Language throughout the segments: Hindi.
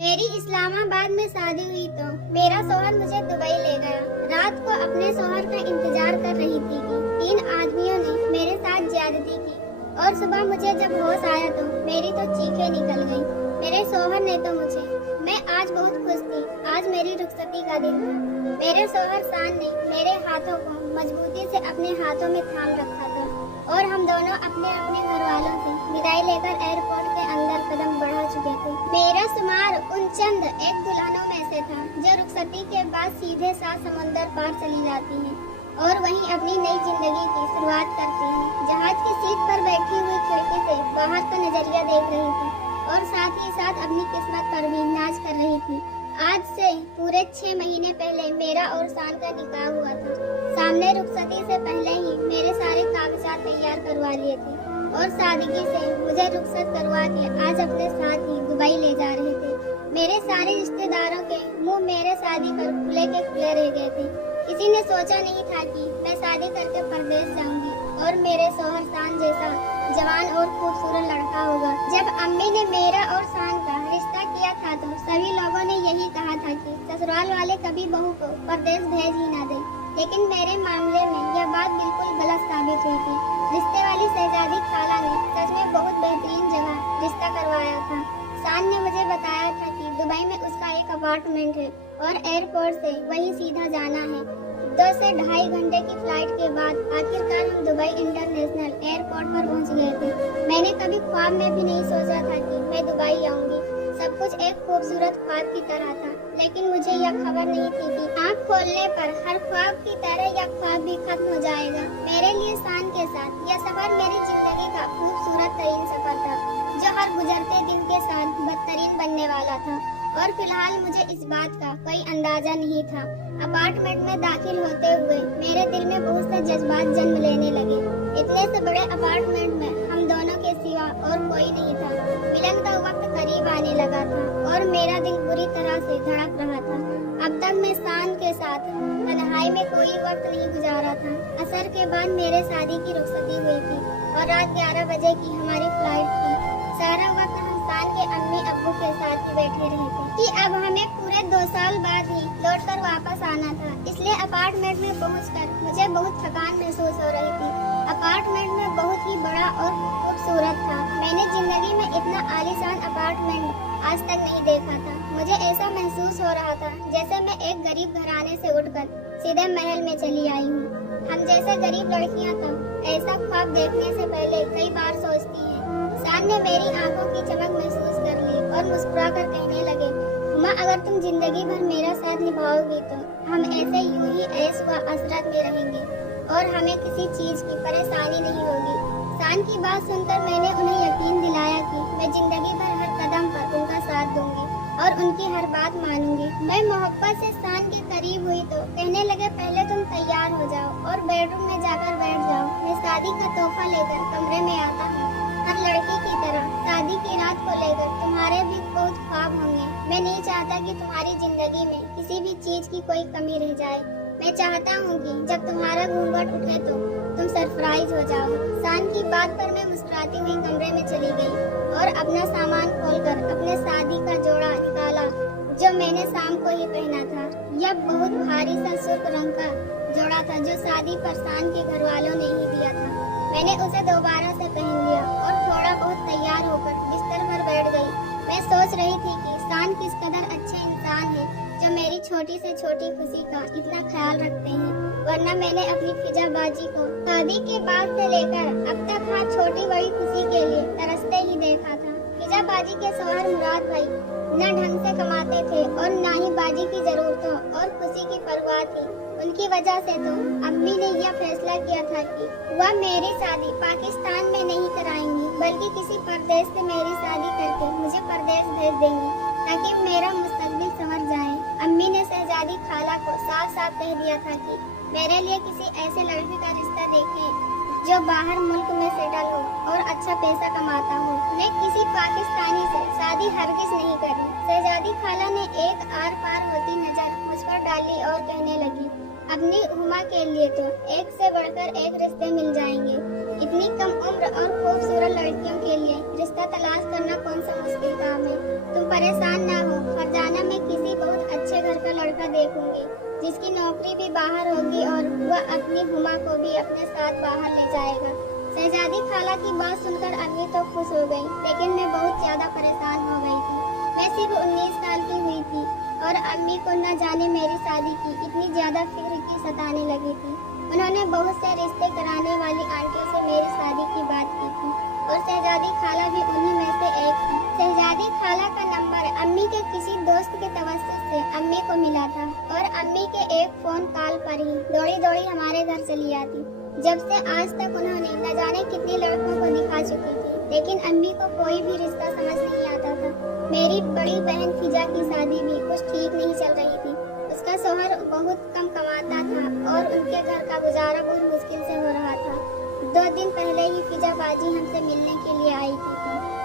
मेरी इस्लामाबाद में शादी हुई तो मेरा शौहर मुझे दुबई ले गया। रात को अपने शौहर का इंतजार कर रही थी कि 3 आदमियों ने मेरे साथ ज्यादती की और सुबह मुझे जब होश आया तो मेरी तो चीखें निकल गईं। मेरे शौहर ने तो मुझे, मैं आज बहुत खुश थी। आज मेरी रुखसती का दिन था। मेरे शौहर शान ने मेरे हाथों को मजबूती से अपने हाथों में थाम रखा था और हम दोनों अपने अपने घर वालों से विदाई लेकर एयरपोर्ट के अंदर कदम बढ़ा चुके थे। मेरा शुमार उन चंद एक दुल्हनों में से था जो रुखसती के बाद सीधे 7 समुंदर पार चली जाती हैं और वहीं अपनी नई जिंदगी की शुरुआत करती हैं। जहाज की सीट पर बैठी हुई खिड़की से बाहर का नजरिया देख रही थी और साथ ही साथ अपनी किस्मत पर भी नाज कर रही थी। आज से पूरे 6 महीने पहले मेरा और शान का निकाह हुआ था। सामने रुखसती से पहले ही मेरे सारे कागजात तैयार करवा लिए थे और सादगी से मुझे रुखसत करवा के आज अपने साथ ही दुबई ले जा रहे थे। मेरे सारे रिश्तेदारों के मुंह मेरे शादी पर खुले के खुले रह गए थे। किसी ने सोचा नहीं था कि मैं शादी करके परदेश जाऊंगी और मेरे शौहर शान जैसा जवान और खूबसूरत लड़का होगा। जब अम्मी ने मेरा और शान का रिश्ता किया था तो सभी लोगों ने यही कहा था कि ससुराल वाले कभी बहू को परदेश भेज ही ना दे, लेकिन मेरे मामले में यह बात बिल्कुल गलत साबित हुई थी। रिश्ते वाली शहजादी खाला ने सच में बहुत बेहतरीन जगह रिश्ता करवाया था। शान ने मुझे बताया था कि दुबई में उसका एक अपार्टमेंट है और एयरपोर्ट से वहीं सीधा जाना है। 2 से ढाई घंटे की फ्लाइट के बाद आखिरकार हम दुबई इंटरनेशनल एयरपोर्ट पर पहुंच गए थे। मैंने कभी ख्वाब में भी नहीं सोचा था कि मैं दुबई आऊंगी। सब कुछ एक खूबसूरत ख्वाब की तरह था, लेकिन मुझे यह खबर नहीं थी कि आँख खोलने पर हर ख्वाब की तरह यह ख्वाब भी खत्म हो जाएगा। मेरे लिए शान के साथ यह सफर मेरी जिंदगी का खूबसूरत तरीन सफर था, जो हर गुजरते दिन के साथ बदतरीन बनने वाला था। और फिलहाल मुझे इस बात का कोई अंदाजा नहीं था। अपार्टमेंट में दाखिल होते हुए मेरे दिल में बहुत से जज्बात जन्म लेने लगे। इतने से बड़े अपार्टमेंट में हम दोनों के सिवा और कोई नहीं था। मिलन का वक्त करीब आने लगा था और मेरा दिल बुरी तरह से धड़क रहा था। अब तक मैं शान के साथ तन्हाई में कोई वक्त नहीं गुजारा था। असर के बाद मेरे शादी की रुखसती हुई थी और रात 11 बजे की हमारी फ्लाइट थी। सारा वक्त हम शान के अम्मी अब्बू के साथ ही बैठे रहे थे कि अब हमें पूरे 2 साल बाद ही लौटकर वापस आना था। इसलिए अपार्टमेंट में पहुंचकर मुझे बहुत थकान महसूस हो रही थी। अपार्टमेंट में बहुत ही बड़ा और खूबसूरत था। मैंने जिंदगी में इतना आलीशान अपार्टमेंट आज तक नहीं देखा था। मुझे ऐसा महसूस हो रहा था जैसे मैं एक गरीब घराने से उठकर सीधे महल में चली आई हूँ। हम जैसे गरीब लड़कियाँ तो ऐसा ख्वाब देखने से पहले कई बार सोचती हैं। शान ने मेरी आंखों की चमक महसूस कर ली और मुस्कुराकर कहने लगे, हुमा, अगर तुम जिंदगी भर मेरा साथ निभाओगी तो हम ऐसे यूं ही ऐश व असरत में रहेंगे और हमें किसी चीज की परेशानी नहीं होगी। शान की बात सुनकर मैंने उन्हें यकीन दिलाया कि मैं जिंदगी भर हर कदम पर उनका साथ दूंगी और उनकी हर बात मानूंगी। मैं मोहब्बत से शान के करीब हुई तो कहने लगे, पहले तुम तैयार हो जाओ और बेडरूम में जाकर बैठ जाओ। मैं शादी का तोहफा लेकर कमरे में आता हूँ। हर लड़की की तरह शादी की रात को लेकर तुम्हारे भी बहुत ख्वाब होंगे। मैं नहीं चाहता कि तुम्हारी जिंदगी में किसी भी चीज की कोई कमी रह जाए। मैं चाहता हूँ कि जब तुम्हारा घूंघट उठे तो तुम सरप्राइज हो जाओ। शान की बात पर मैं मुस्कुराती हुई कमरे में चली गई और अपना सामान खोलकर अपने शादी का जोड़ा निकाला जो मैंने शाम को ही पहना था। यह बहुत भारी सा सुर्ख रंग का जोड़ा था जो शादी पर शान के घर वालों ने ही दिया था। मैंने उसे दोबारा से पहन लिया और थोड़ा बहुत तैयार होकर बिस्तर पर बैठ गई। मैं सोच रही थी कि शान किस कदर अच्छे इंसान है जो मेरी छोटी से छोटी खुशी का इतना ख्याल रखते हैं, वरना मैंने अपनी फिजाबाजी को शादी के बाद से लेकर अब तक हर छोटी बड़ी खुशी के लिए तरसते ही देखा था। फिजाबाजी के शौहर मुराद भाई न ढंग से कमाते थे और न ही बाजी की जरूरतों और खुशी की परवाह थी। उनकी वजह से तो अम्मी ने यह फैसला किया था कि वह मेरी शादी पाकिस्तान में नहीं कराएंगी, बल्कि किसी परदेश से मेरी शादी करके मुझे परदेश भेज देंगी ताकि मेरा मुस्तकबिल संवर जाए। अम्मी ने शहजादी खाला को साफ साफ कह दिया था कि मेरे लिए किसी ऐसे लड़के का रिश्ता देखें जो बाहर मुल्क में सेटल हो और अच्छा पैसा कमाता हो। मैं किसी पाकिस्तानी से शादी हरगिज नहीं करी। शहजादी खाला ने एक आर पार होती नजर मुझ पर डाली और कहने लगी, अपनी हुमा के लिए तो एक से बढ़कर एक रिश्ते मिल जाएंगे। इतनी कम उम्र और खूबसूरत लड़कियों के लिए रिश्ता तलाश करना कौन सा मुश्किल काम है। तुम परेशान ना हो, वह अपनी हुमा को भी अपने साथ बाहर ले जाएगा। शहजादी खाला की बात सुनकर अम्मी तो खुश हो गई, लेकिन मैं बहुत ज्यादा परेशान हो गई थी। मैं सिर्फ 19 साल की हुई थी और अम्मी को न जाने मेरी शादी की इतनी ज्यादा फिक्र की सताने लगी थी। उन्होंने बहुत से रिश्ते कराने वाली आंटियों से मेरी शादी की बात की थी और शहजादी खाला भी उन्हीं में से एक थी। शहजादी खाला का नंबर अम्मी के किसी दोस्त के तवस्सुस से अम्मी को मिला था और अम्मी के एक फोन कॉल पर ही दौड़ी दौड़ी हमारे घर चली आती। जब से आज तक उन्होंने न जाने कितने लड़कों को दिखा चुकी थी, लेकिन अम्मी को कोई भी रिश्ता समझ नहीं आता था। मेरी बड़ी बहन फिजा की शादी भी कुछ ठीक नहीं चल रही थी। उसका शौहर बहुत कम कमाता था और उनके घर का गुजारा बहुत मुश्किल से हो रहा था। 2 दिन पहले ही फिजा बाजी हमसे मिलने के लिए आई थी।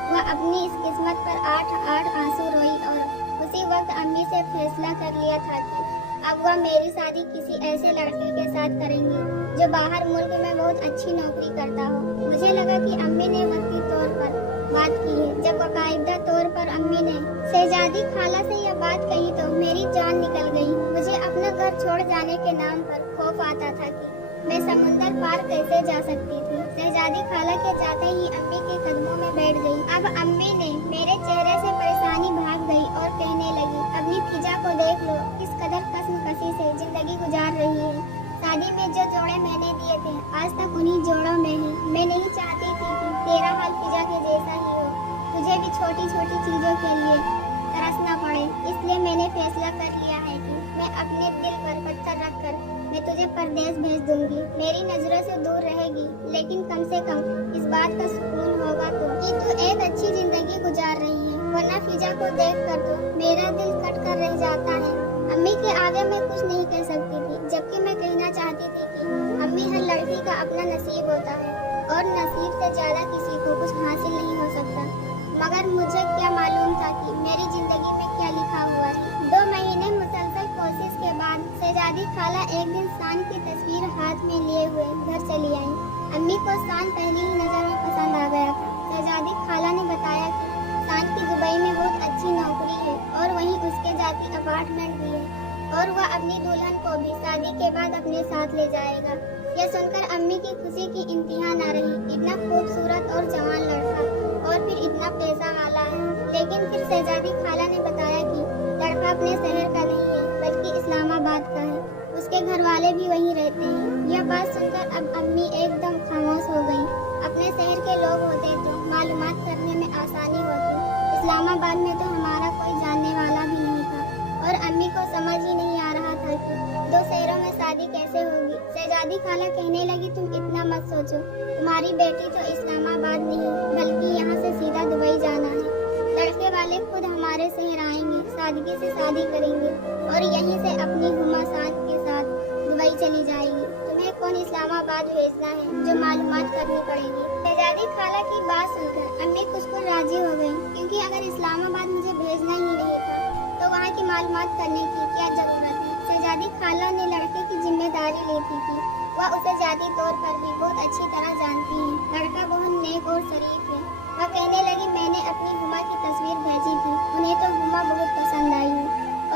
वह अपनी इस किस्मत पर 8 आंसू रोई और उसी वक्त अम्मी से फैसला कर लिया था कि अब वह मेरी शादी किसी ऐसे लड़के के साथ करेंगी जो बाहर मुल्क में बहुत अच्छी नौकरी करता हो। मुझे लगा कि अम्मी ने वक्ती तौर पर बात की है। जब बाकायदा तौर पर अम्मी ने शहजादी खाला से यह बात कही तो मेरी जान निकल गई। मुझे अपना घर छोड़ जाने के नाम पर खौफ आता था कि मैं समुंदर पार कैसे जा सकती थी। शहजादी खाला के जाते ही अम्मी के कदमों में बैठ गई। अब अम्मी ने मेरे चेहरे से परेशानी भाग गई और कहने लगी, अपनी फिजा को देख लो, किस कदर कसी से जिंदगी गुजार रही है। शादी में जो जोड़े मैंने दिए थे आज तक उन्हीं जोड़ों में है। मैं नहीं चाहती थी कि तेरा हाल फिजा के जैसा ही हो, तुझे भी छोटी छोटी चीजों के लिए तरसना पड़े। इसलिए मैंने फैसला कर लिया है कि मैं अपने दिल पर पत्थर रखकर मैं तुझे परदेश भेज दूंगी। मेरी नजरों से दूर रहेगी, लेकिन कम से कम इस बात का सुकून होगा तो कि तू एक अच्छी जिंदगी गुजार रही है। वरना फिजा को देख कर तो मेरा दिल कट कर रह जाता है। अम्मी के आगे मैं कुछ नहीं कह सकती थी, जबकि मैं कहना चाहती थी कि अम्मी, हर लड़की का अपना नसीब होता है और नसीब से ज्यादा किसी को कुछ हासिल नहीं हो सकता। मगर मुझे क्या मालूम था कि मेरी जिंदगी में क्या लिखा हुआ है। 2 महीने मुसलसल कोशिश के बाद शहजादी खाला एक दिन शान की तस्वीर हाथ में लिए हुए घर चली आई। अम्मी को शान पहली ही नजर में पसंद आ गया था। शहजादी खाला ने बताया कि शान की दुबई में बहुत अच्छी नौकरी है और वहीं उसके जाती अपार्टमेंट भी है और वह अपनी दुल्हन को भी शादी के बाद अपने साथ ले जाएगा। यह सुनकर अम्मी की खुशी की इंतहा न रही। इतना खूबसूरत और जवान लड़का और फिर इतना पैसा वाला है। लेकिन फिर शहजादी खाला ने बताया कि लड़का अपने शहर का नहीं है बल्कि इस्लामाबाद का है। उसके घर वाले भी वहीं रहते हैं। यह बात सुनकर अब अम्मी एकदम खामोश हो गई। अपने शहर के लोग होते तो मालूमात करने में आसानी होती। इस्लामाबाद में तो हमारा कोई जानने वाला भी नहीं था और अम्मी को समझ ही नहीं आ रहा था कि 2 शहरों में शादी कैसे होगी। शहजादी खाला कहने लगी, तुम इतना मत सोचो, तुम्हारी बेटी तो इस्लामाबाद नहीं बल्कि यहाँ से सीधा दुबई जाना है। लड़के वाले खुद हमारे शहर आएंगे, सादगी से शादी करेंगे और यहीं से अपनी हुमा साथ के साथ दुबई चली जाएगी। तुम्हें कौन इस्लामाबाद भेजना है जो मालूमात करनी पड़ेगी। शहजादी खाला की बात सुनकर अम्मी कुछ को राजी हो गई, क्योंकि अगर इस्लामाबाद मुझे भेजना ही नहीं था तो वहाँ की मालूमात करने की क्या जरूरत है। शहजादी खाला ने लड़के की जिम्मेदारी ली थी कि वह उसे जाती तौर पर भी बहुत अच्छी तरह जानती है। लड़का बहुत नेक और शरीफ है। वह कहने लगी, मैंने अपनी हुमा की तस्वीर भेजी थी, उन्हें तो हुमा बहुत पसंद आई है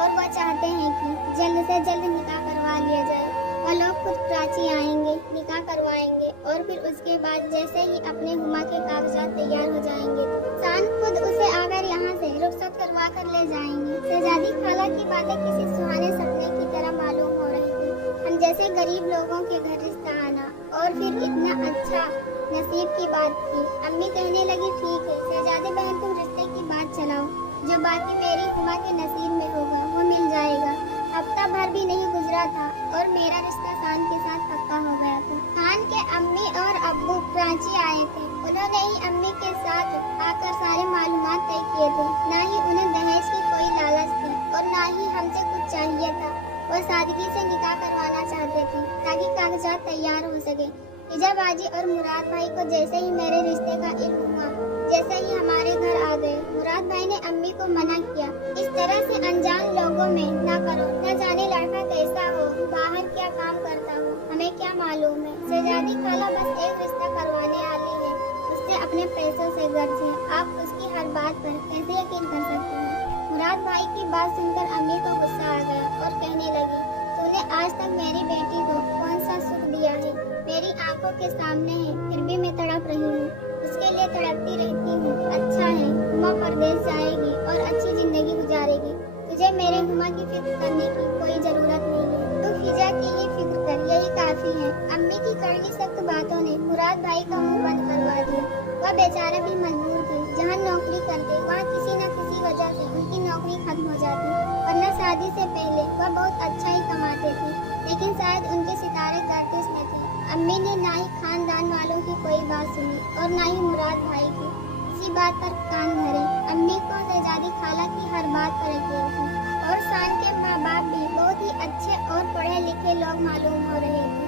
और वह चाहते हैं कि जल्द से जल्द निकाह करवा लिया जाए। वह लोग खुद कराची आएंगे, निकाह करवाएंगे और फिर उसके बाद जैसे ही अपने हुमा के कागजात तैयार हो जाएंगे शान खुद उसे आकर यहाँ से रुखसत करवा कर ले जाएंगे। शहजादी खाला की बातें किसी सुहाने सपने की तरह मालूम हो रही थी। हम जैसे गरीब लोगों के घर रिश्ता आना और फिर इतना अच्छा नसीब की बात थी। अम्मी कहने लगी, ठीक है शहजादी बहन, तुम रिश्ते की बात चलाओ, जो बाकी मेरी हुमा के नसीब में होगा वो मिल जाएगा। हफ्ता भर भी नहीं गुजरा था और मेरा रिश्ता शान के साथ पक्का हो गया था। शान के अम्मी और अब्बू कराची आए थे। उन्होंने ही अम्मी के साथ आकर सारे मालूमात तय किए थे। न ही उन्हें दहेज की कोई लालच थी और न ही हमसे कुछ चाहिए था। वो सादगी से निकाह करवाना चाहते थे ताकि कागजात तैयार हो सके। फिजा बाजी और मुराद भाई को जैसे ही मेरे रिश्ते का इल्म हुआ, जैसे ही हमारे घर आ गए, मुराद भाई ने अम्मी को मना किया, इस तरह से अनजान लोगों में ना करो, न जाने लड़का कैसा हो, बाहर क्या काम करता हो, हमें क्या मालूम है। शहजादी खाला बस एक रिश्ता करवाने वाली है, उससे अपने पैसों से गर्ज है, आप उसकी हर बात पर कैसे यकीन कर सकते हैं। मुराद भाई की बात सुनकर अम्मी को गुस्सा आ गया और कहने लगी, तूने आज तक मेरी बेटी को कौन सा सुख दिया है? मेरी आंखों के सामने है, फिर भी मैं तड़प रही हूँ। उसके लिए तड़पती रहती हूँ। अच्छा है, हुमा परदेश जाएगी और अच्छी जिंदगी गुजारेगी। तुझे मेरे हुमा की फिक्र करने की कोई जरूरत नहीं है। तू फिजा की ही फिक्र कर, यही काफी है। अम्मी की कड़वी सख्त बातों ने मुराद भाई का मुंह बंद करवा दिया। वह बेचारा भी मजबूर थे। जहाँ नौकरी करते वहाँ किसी न किसी वजह से उनकी नौकरी खत्म हो जाती, वरना शादी से पहले वह बहुत अच्छा ही कमाते थे। लेकिन शायद उनके सितारे गर्दिश में थे। अम्मी ने ना ही खानदान वालों की कोई बात सुनी और ना ही मुराद भाई की किसी बात पर कान धरे। अम्मी को शहजादी खाला की हर बात पर यकीन था और शान के माँ बाप भी बहुत ही अच्छे और पढ़े लिखे लोग मालूम हो रहे थे।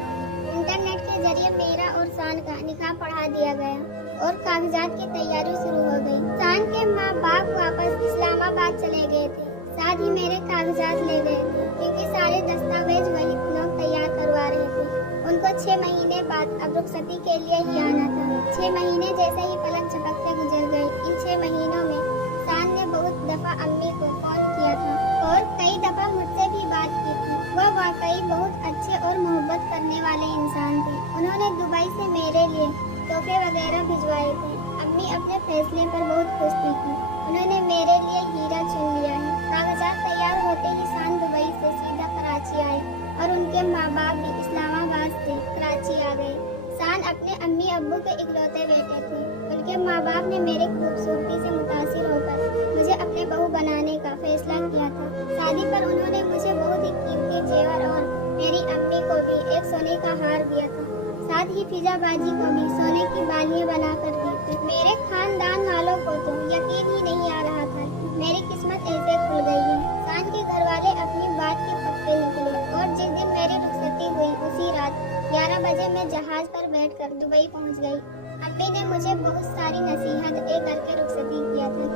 इंटरनेट के जरिए मेरा और शान का निकाह पढ़ा दिया गया और कागजात की तैयारी शुरू हो गई। शान के माँ बाप वापस इस्लामाबाद चले गए थे, साथ ही मेरे कागजात ले गए थे, क्योंकि सारे दस्तावेज वही लोग तैयार करवा रहे थे। उनको 6 महीने बाद अब रुखसती के लिए ही आना था। 6 महीने जैसे ही पलक झपकते गुजर गए। इन 6 महीनों में शान ने बहुत दफा अम्मी को फोन किया था और कई दफा मुझसे भी बात की थी। वह वाकई बहुत अच्छे और मोहब्बत करने वाले इंसान थे। उन्होंने दुबई से मेरे लिए तोहफे वगैरह भिजवाए थे। अम्मी अपने फैसले पर बहुत खुश थी कि उन्होंने मेरे लिए हीरा चुन लिया है। कागजात तैयार होते ही शान दुबई से सीधा कराची आए और उनके माँ बाप भी इस्लामाबाद से कराची आ गए। शान अपने अम्मी अब्बू के इकलौते बेटे थे। उनके माँ बाप ने मेरी खूबसूरती से मुतासिर होकर मुझे अपने बहू बनाने का फैसला किया था। शादी पर उन्होंने मुझे बहुत ही कीमती जेवर और मेरी अम्मी को भी एक सोने का हार दिया था। साथ ही फिजाबाजी को भी सोने की बालियां बनाकर दी थी। मेरे खानदान वालों को तो यकीन ही नहीं आ रहा था कि मेरी किस्मत ऐसे खुल गई है। शान के घर वाले अपनी बात के पक्के निकले और जिस दिन मेरी रुखसती हुई उसी रात 11 बजे मैं जहाज पर बैठकर दुबई पहुंच गई। अम्मी ने मुझे बहुत सारी नसीहत करके रुखसती किया था।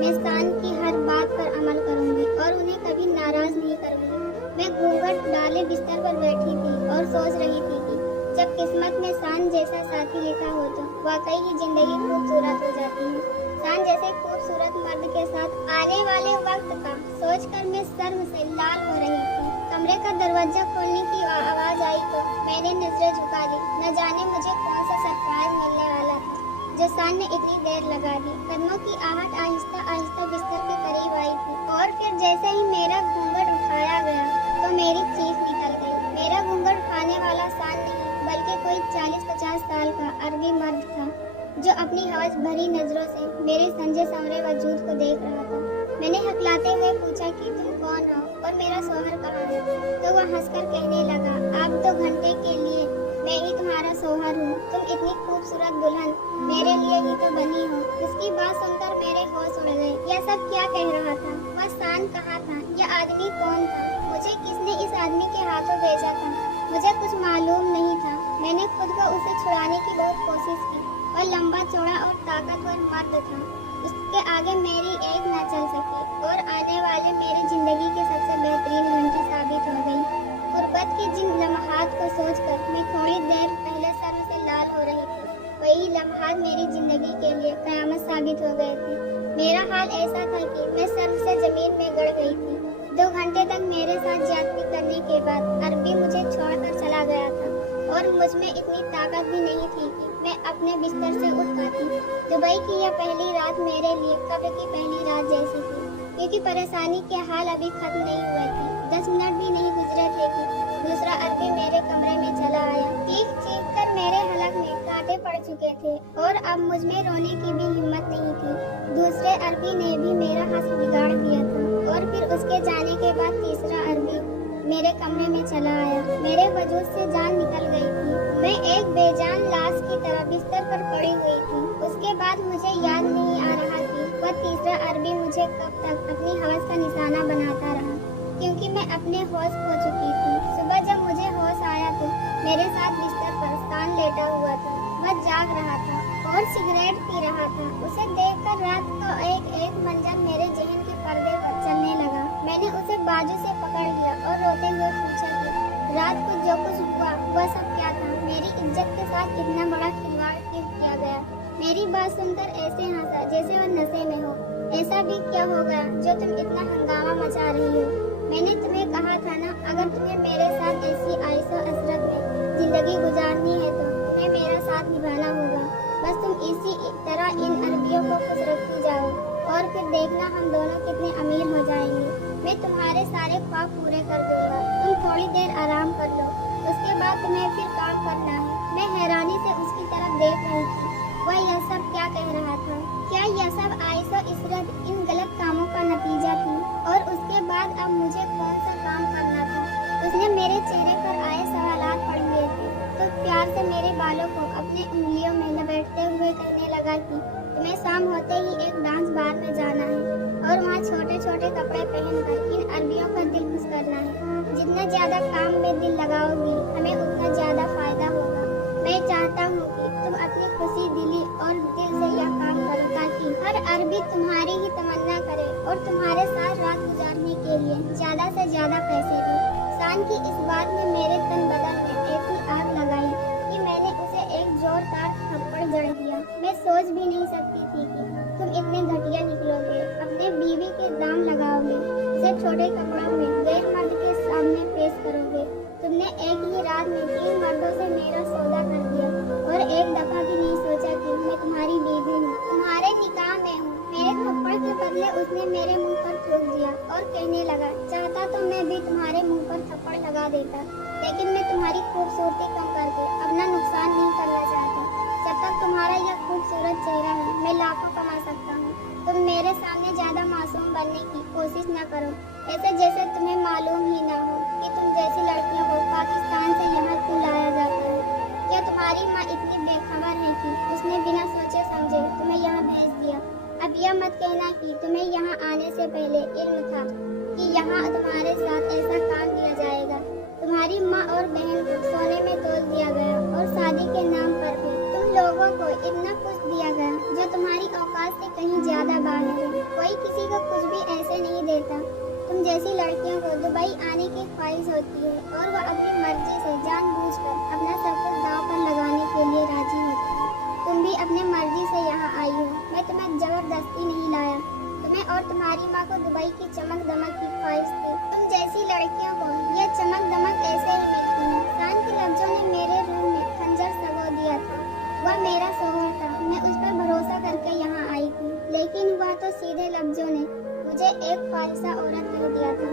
मैं शान की हर बात पर अमल करूंगी और उन्हें कभी नाराज नहीं करूंगी। मैं घूंघट डाले बिस्तर पर बैठी थी और सोच रही थी कि जब किस्मत में शान जैसा साथी लिखा हो तो वाकई ही जिंदगी खूबसूरत हो जाती है। शान जैसे खूबसूरत मर्द के साथ आने वाले वक्त का सोचकर मैं शर्म से लाल हो रही थी। कमरे का दरवाजा खोलने की आवाज आई तो मैंने नजरें झुका ली। न जाने मुझे कौन सा सरप्राइज मिलने वाला था जो शान ने इतनी देर लगा दी। कदमों की आहट आहिस्ता आहिस्ता बिस्तर के करीब आई थी और फिर जैसे ही मेरा घूंघट उठाया गया तो मेरी चीख निकल गई। मेरा घूंघट उठाने वाला शान नहीं बल्कि कोई 40-50 साल का अरबी मर्द था जो अपनी हवस भरी नजरों से मेरे संजे संवरे वजूद को देख रहा था। मैंने हकलाते हुए पूछा कि तुम कौन हो और मेरा शौहर कहाँ है? तो वह हंसकर कहने लगा, आप 2 घंटे के लिए मैं ही तुम्हारा शौहर हूँ। तुम इतनी खूबसूरत दुल्हन मेरे लिए ही तो बनी हो। उसकी बात सुनकर मेरे होश उड़ गए। यह सब क्या कह रहा था? वह शान कहाँ था? यह आदमी कौन था? मुझे किसने इस आदमी के हाथों भेजा था? मुझे कुछ मालूम नहीं था। मैंने खुद को उसे छुड़ाने की बहुत कोशिश की। वह लंबा चौड़ा और ताकतवर मर्द था। उसके आगे मेरी एक न चल सकी और आने वाले मेरी जिंदगी के सबसे बेहतरीन घंटी साबित हो गई। गुर्बत के जिन लम्हात को सोचकर मैं थोड़ी देर पहले शर्म से लाल हो रही थी, वही लम्हात मेरी जिंदगी के लिए कयामत साबित हो गए थे। मेरा हाल ऐसा था कि मैं शर्म से जमीन में गड़ गई थी। 2 घंटे तक मेरे साथ ज्यादती करने के बाद अरबी मुझे छोड़कर चला गया था और मुझ में इतनी ताकत भी नहीं थी कि मैं अपने बिस्तर से उठ पाती। दुबई की यह पहली रात मेरे लिए कब्र की पहली रात जैसी थी, क्योंकि परेशानी के हाल अभी खत्म नहीं हुए थे। 10 मिनट भी नहीं गुजरे थे कि दूसरा अरबी मेरे कमरे में चला आया। चीख चीख कर मेरे हलक में कांटे पड़ चुके थे और अब मुझ में रोने की भी हिम्मत नहीं थी। दूसरे अरबी ने भी मेरा हंस बिगाड़ दिया था और फिर उसके जाने के बाद तीसरा अरबी मेरे कमरे में चला आया। मेरे वजूद से जान निकल गई थी। मैं एक बेजान लाश की तरह बिस्तर पर पड़ी हुई थी। उसके बाद मुझे याद नहीं आ रहा कि वह तीसरा अरबी मुझे कब तक अपनी हवस का निशाना बनाता रहा, क्योंकि मैं अपने होश खो चुकी थी। सुबह जब मुझे होश आया तो मेरे साथ बिस्तर पर शान लेटा हुआ था। वह जाग रहा था और सिगरेट पी रहा था। उसे देखकर रात का एक मंजर मेरे जहन के पर्दे पर चलने लगा। मैंने उसे बाजू से पकड़ लिया और रोते हुए पूछा कि रात को जो कुछ हुआ वह सब क्या था? मेरी इज्जत के साथ इतना बड़ा खिलवाड़ क्यों किया गया? मेरी बात सुनकर ऐसे हंसा जैसे वह नशे में हो। ऐसा भी क्या हो गया जो तुम इतना हंगामा मचा रही हो? मैंने तुम्हें कहा था ना, अगर तुम्हें मेरे साथ ऐसी आयशो अशरफ में जिंदगी गुजारनी है तो तुम्हें मेरा साथ निभाना होगा। बस तुम इसी तरह इन अरबियों को खुश रखती जाओ और फिर देखना हम दोनों कितने अमीर हो जाएंगे। मैं तुम्हारे सारे ख्वाब पूरे कर दूंगा। तुम थोड़ी देर आराम कर लो, उसके बाद तुम्हें फिर काम करना है। मैं हैरानी से उसकी तरफ देख रही थी। वह यह सब क्या कह रहा था? क्या यह सब आयशा इशरत इन गलत कामों का नतीजा थी? और उसके बाद अब मुझे कौन सा काम करना था? उसने मेरे चेहरे पर आए सवालात पढ़ लिए थे तो प्यार से मेरे बालों को अपने उंगलियों में लपेटते हुए कहने लगा कि तुम्हें शाम होते ही एक डांस बार में जाना है और वहाँ छोटे छोटे कपड़े पहनकर इन अरबियों का दिल खुश करना है। जितना ज्यादा काम में दिल लगाओगी हमें उतना ज्यादा फायदा होगा। मैं चाहता हूँ कि तुम अपनी खुशी दिली और दिल से यह काम करो ताकि हर अरबी तुम्हारी ही तमन्ना करे और तुम्हारे साथ रात गुजारने के लिए ज्यादा से ज्यादा पैसे दे। शान की इस बात ने मेरे तन बदन में ऐसी आग लगाई कि मैंने उसे एक जोरदार थप्पड़ जड़ दिया। मैं सोच भी नहीं सकती थी कि तुम इतने घटिया निकलोगे, अपने बीवी के दाम लगाओगे, उसे छोटे कपड़ों में गैर मर्द के सामने पेश करोगे। तुमने एक ही रात में 3 मर्दों से मेरा सौदा कर दिया और एक दफा भी नहीं सोचा कि मैं तुम्हारी बीवी हूँ, तुम्हारे निकाह में हूँ। मेरे थप्पड़ के बदले उसने मेरे मुंह पर थूक दिया और कहने लगा, चाहता तो मैं भी तुम्हारे मुंह पर थप्पड़ लगा देता, लेकिन मैं तुम्हारी खूबसूरती कम करके अपना नुकसान नहीं करना चाहता। जब तक तुम्हारा यह खूबसूरत चेहरा है मैं लाखों कमा सकता हूँ। तुम मेरे सामने ज्यादा मासूम बनने की कोशिश न करो, ऐसे जैसे तुम्हें मालूम ही ना हो कि तुम जैसी लड़कियों को पाकिस्तान से यहाँ क्यों लाया जाता है। क्या तुम्हारी माँ इतनी बेखबर है कि उसने बिना सोचे समझे तुम्हें यहाँ भेज दिया? अब यह मत कहना कि तुम्हें यहाँ आने से पहले इल्म था कि यहाँ तुम्हारे साथ ऐसा काम किया जाएगा। तुम्हारी माँ और बहन को सोने में तोल दिया गया और शादी के नाम पर भी तुम लोगों को इतना कुछ दिया गया जो तुम्हारी औकात से कहीं ज्यादा बाहर है। कोई किसी को कुछ भी ऐसे नहीं देता। तुम जैसी लड़कियों को दुबई आने की ख्वाहिश होती है और वह अपनी मर्जी से जानबूझकर अपना सब कुछ दांव पर लगाने के लिए राजी होती है। तुम भी अपनी मर्जी से यहाँ आई हो, मैं तुम्हें जबरदस्ती नहीं लाया। तुम्हें और तुम्हारी माँ को दुबई की चमक दमक की ख्वाहिश थी। तुम जैसी लड़कियों को यह चमक दमक ऐसे ही मिलती है। शान के लफ्जों ने मेरे रूह में खंजर सगो दिया था। वह मेरा शौहर था, मैं उस पर भरोसा करके यहाँ आई थी, लेकिन वह तो सीधे लफ्जों ने मुझे एक ख्वाहिशा औरत कह दिया था।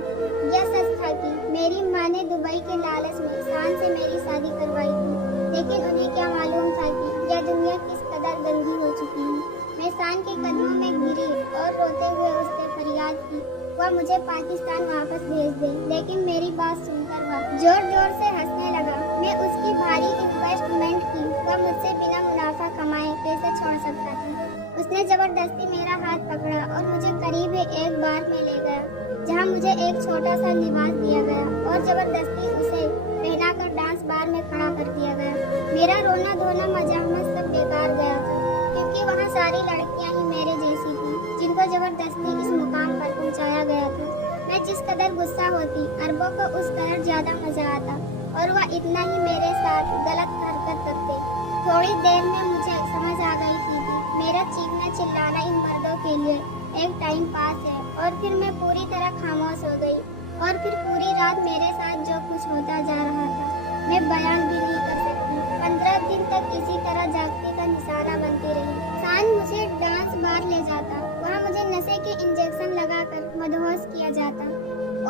यह सच था कि मेरी माँ ने दुबई के लालच में शान से मेरी शादी करवाई थी, लेकिन उन्हें क्या मालूम था कि यह दुनिया किस कदर गंदी हो चुकी है। मैं शान के कदमों में गिरी और रोते हुए उससे फरियाद की वह मुझे पाकिस्तान वापस भेज दे, लेकिन मेरी बात सुनकर वह जोर जोर से हंसने लगा। मैं उसकी भारी इन्वेस्टमेंट की वह मुझसे बिना मुनाफा कमाए कैसे छोड़ सकता था। उसने जबरदस्ती मेरा हाथ पकड़ा और मुझे करीब एक बार में ले गया, जहां मुझे एक छोटा सा लिबास दिया गया और जबरदस्ती उसे पहनाकर डांस बार में खड़ा कर दिया गया। मेरा रोना धोना मजामत सब बेकार गया था, क्योंकि वहाँ सारी लड़कियाँ ही मेरे जैसी थी जिनको जबरदस्ती इस मुकाम पर पहुँचाया गया था। मैं जिस कदर गुस्सा होती अरबों को उस कदर ज्यादा मजा आता और वह इतना ही मेरे साथ गलत हरकत करते। थोड़ी देर में मुझे समझ आ गई थी कि मेरा चीखना चिल्लाना इन मर्दों के लिए एक टाइम पास है, और फिर मैं पूरी तरह खामोश हो गई। और फिर पूरी रात मेरे साथ जो कुछ होता जा रहा था मैं बयान भी नहीं कर सकती। 15 दिन तक इसी तरह जागती का निशाना बनती रही। शान मुझे डांस बार ले जाता, वहाँ मुझे नशे के इंजेक्शन लगाकर मदहोश किया जाता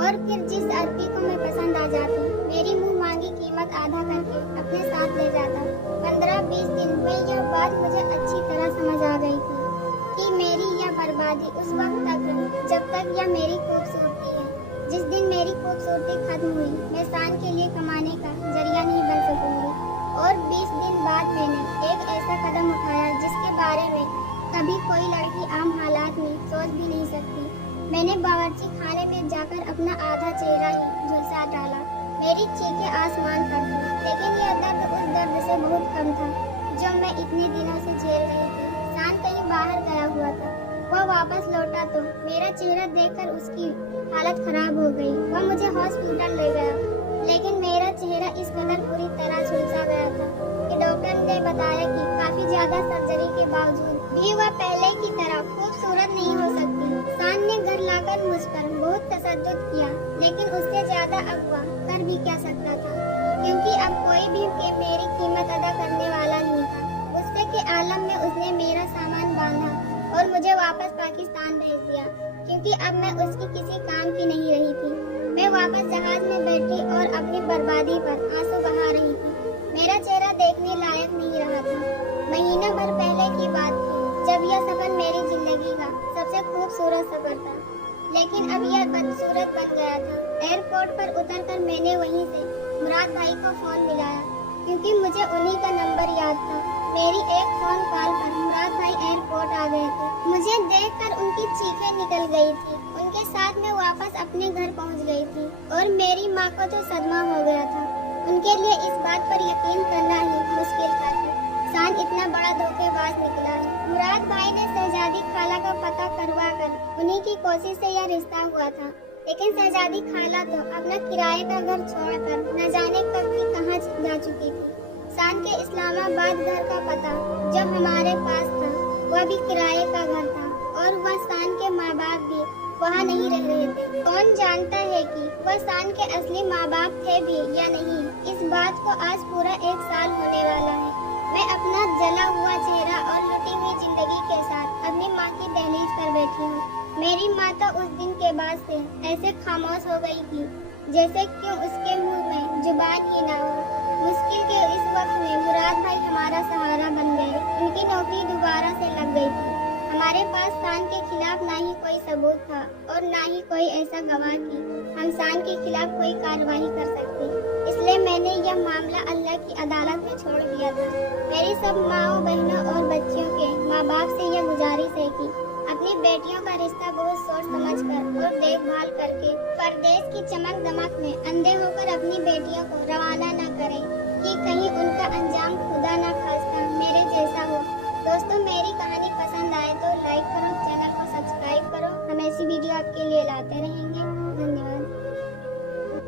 और फिर जिस अरबी को मैं पसंद आ जाती मेरी मुंह मांगी कीमत आधा करके अपने साथ ले जाता। 15-20 दिन में यह बात मुझे अच्छी तरह समझ आ गई थी कि मेरी यह बर्बादी उस वक्त तक है जब तक यह मेरी खूबसूरती है। जिस दिन मेरी खूबसूरती खत्म हुई मैं शान के लिए कमाने का जरिया नहीं बन सकूंगी। और 20 दिन बाद मैंने एक ऐसा कदम उठाया जिसके बारे में कभी कोई लड़की आम हालात में सोच भी नहीं सकती। मैंने बावर्ची खाने में जाकर अपना आधा चेहरा ही झुलसा डाला। मेरी चीखें आसमान पर थी, लेकिन यह दर्द उस दर्द से बहुत कम था जो मैं इतने दिनों से झेल रही थी। शान कहीं बाहर गया हुआ था, वह वापस लौटा तो मेरा चेहरा देखकर उसकी हालत खराब हो गई। वह मुझे हॉस्पिटल ले गया, लेकिन मेरा चेहरा इस कदर पूरी तरह झुलसा गया था कि डॉक्टर ने बताया कि काफी ज्यादा सर्जरी के बावजूद भी वह पहले की तरह खूबसूरत नहीं हो सकती। शान ने घर लाकर मुझ पर बहुत तशद्दुद किया, लेकिन उससे ज्यादा अगवा कर भी क्या सकता था, क्योंकि अब कोई भी मेरी कीमत अदा करने वाला नहीं था। गुस्से के आलम में उसने मेरा सामान बांधा और मुझे वापस पाकिस्तान भेज दिया, क्योंकि अब मैं उसकी किसी काम की नहीं रही थी। मैं वापस जहाज में बैठी और अपनी बर्बादी पर आंसू बहा रही थी। मेरा चेहरा देखने लायक नहीं रहा था। महीना भर पहले की बात थी जब यह सफर मेरी जिंदगी का सबसे खूबसूरत सफर था, लेकिन अब यह बदसूरत बन गया था। एयरपोर्ट पर उतरकर मैंने वहीं से मुराद भाई को फोन मिलाया, क्योंकि मुझे उन्हीं का नंबर याद था। मेरी एक फोन कॉल पर मुराद भाई एयरपोर्ट आ गए थे। मुझे देखकर उनकी चीखें निकल गई थी। उनके साथ मैं वापस अपने घर पहुंच गई थी और मेरी माँ को तो सदमा हो गया था। उनके लिए इस बात पर यकीन करना ही मुश्किल था कि सान इतना बड़ा धोखेबाज निकला है। मुराद भाई ने शहजादी खाला का पता करवा कर उन्हीं की कोशिश से यह रिश्ता हुआ था, लेकिन शहजादी खाला तो अपना किराए का घर छोड़कर न जाने कब की कहाँ जा चुकी थी। सान के इस्लामाबाद घर का पता जो हमारे पास था वह भी किराए का घर था और वह सान के माँ बाप भी वहाँ नहीं रह रहे थे। कौन जानता है कि वह सान के असली माँ बाप थे भी या नहीं। इस बात को आज पूरा 1 साल होने वाला है। मैं अपना जला हुआ चेहरा और लुटी हुई जिंदगी के साथ अपनी माँ की दहलीज पर बैठी हूँ। मेरी माँ तो उस दिन के बाद से ऐसे खामोश हो गई थी जैसे क्यों उसके मुंह में जुबान ही ना हो। मुश्किल के इस वक्त में मुराद भाई हमारा सहारा बन गए। उनकी नौकरी दोबारा से लग गई थी। हमारे पास सान के खिलाफ ना ही कोई सबूत था और ना ही कोई ऐसा गवाह कि हम सान के खिलाफ कोई कार्रवाई कर सकते। इसलिए मैंने यह मामला अल्लाह की अदालत में छोड़ दिया था। मेरी सब माँओं, बहनों और बच्चियों के माँ बाप से यह गुजारिश है कि अपनी बेटियों का रिश्ता बहुत सोच समझ कर और देखभाल करके परदेश की चमक दमक में अंधे होकर अपनी बेटियों को रवाना न करें कि कहीं उनका अंजाम खुदा न खास्ता मेरे जैसा हो। दोस्तों, मेरी कहानी पसंद आए तो लाइक करो, चैनल को सब्सक्राइब करो। हम ऐसी वीडियो आपके लिए लाते रहेंगे।